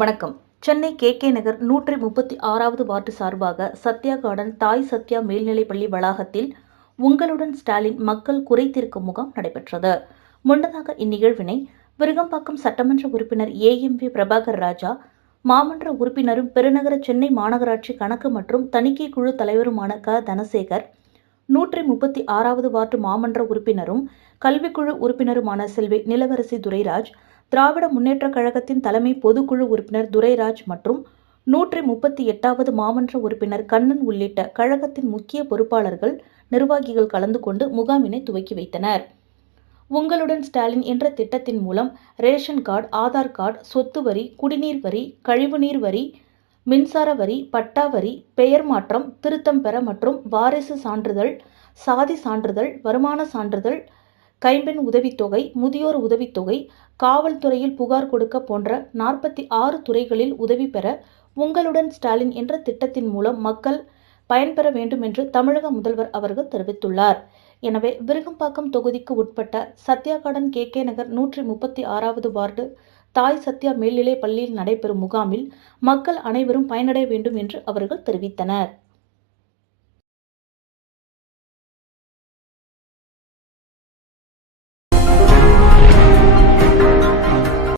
வணக்கம். சென்னை கே. நகர் 136வது வார்டு சார்பாக சத்யா கார்டன் தாய் சத்யா மேல்நிலைப்பள்ளி வளாகத்தில் உங்களுடன் ஸ்டாலின் மக்கள் குறை தீர்க்கும் முகாம் நடைபெற்றது. முன்னதாக இந்நிகழ்வினை விருகம்பாக்கம் சட்டமன்ற உறுப்பினர் ஏ.எம்.வி. பிரபாகர் ராஜா, மாமன்ற உறுப்பினரும் பெருநகர சென்னை மாநகராட்சி கணக்கு மற்றும் தணிக்கை குழு தலைவருமான க. தனசேகர், 136வது வார்டு மாமன்ற உறுப்பினரும் கல்விக்குழு உறுப்பினருமான செல்வி நிலவரசி துரைராஜ், திராவிட முன்னேற்றக் கழகத்தின் தலைமை பொதுக்குழு உறுப்பினர் துரைராஜ் மற்றும் 138வது மாமன்ற உறுப்பினர் கண்ணன் உள்ளிட்ட கழகத்தின் முக்கிய பொறுப்பாளர்கள், நிர்வாகிகள் கலந்து கொண்டு முகாமினை துவக்கி வைத்தனர். உங்களுடன் ஸ்டாலின் என்ற திட்டத்தின் மூலம் ரேஷன் கார்டு, ஆதார் கார்டு, சொத்து வரி, குடிநீர் வரி, கழிவுநீர் வரி, மின்சார வரி, பட்டா வரி, பெயர் மாற்றம் திருத்தம் பெற மற்றும் வாரிசு சான்றிதழ், சாதி சான்றிதழ், வருமான சான்றிதழ், கைம்பெண் உதவித்தொகை, முதியோர் உதவித்தொகை, காவல்துறையில் புகார் கொடுக்க போன்ற 46 துறைகளில் உதவி பெற உங்களுடன் ஸ்டாலின் என்ற திட்டத்தின் மூலம் மக்கள் பயன்பெற வேண்டும் என்று தமிழக முதல்வர் அவர்கள் தெரிவித்துள்ளார். எனவே விருகம்பாக்கம் தொகுதிக்கு உட்பட்ட சத்யா கார்டன் கே. நகர் 136வது வார்டு தாய் சத்யா மேல்நிலைப் பள்ளியில் நடைபெறும் முகாமில் மக்கள் அனைவரும் பயனடைய வேண்டும் என்று அவர்கள் தெரிவித்தனர்.